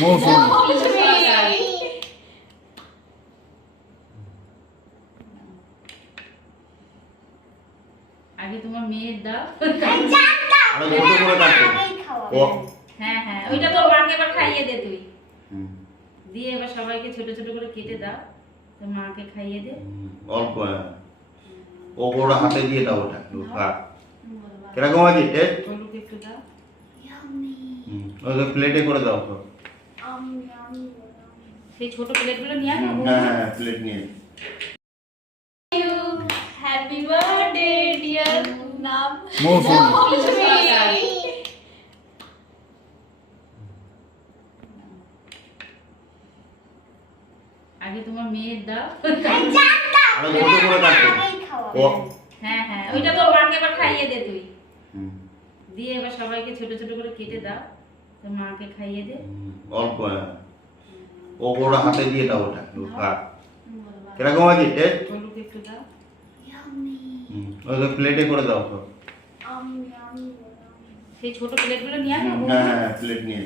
মৌসুমী। আগে তোমার মেয়ের দাও। আরো ছোট করে কাটো। ও হ্যাঁ হ্যাঁ, ওইটা তোর মাকে এবার খাইয়ে দে তুই। দিয়ে এবার সবাইকে ছোট ছোট করে কেটে দাও, তোর মাকে খাইয়ে দে। অল্প ও বড় হাতে দিয়ে দাও ওটা খা। কিরকম আছে টেস্ট? বলুক একটু দাও। ওই প্লেটে করে দাও তো। সেই ছোট প্লেটগুলো নিয়ে আনো। হ্যাঁ প্লেট নিয়ে। হ্যাপি বার্থডে ডিয়ার নাম মৌসুমী। আগে তোমার মেয়ের দাও। আরো ছোট করে কাটো। ও হ্যাঁ হ্যাঁ, ওইটা তোর মাকে এবার খাইয়ে দে তুই। দিয়ে এবার সবাইকে ছোট ছোট করে কেটে দাও, তোর মাকে খাইয়ে দে। অল্প ও বড় হাতে দিয়ে দাও ওটা খা। কিরকম আছে টেস্ট? বলুক একটু দাও। ওই প্লেটে করে দাও তো। সেই ছোট প্লেটগুলো নিয়ে আনো। হ্যাঁ প্লেট নিয়ে।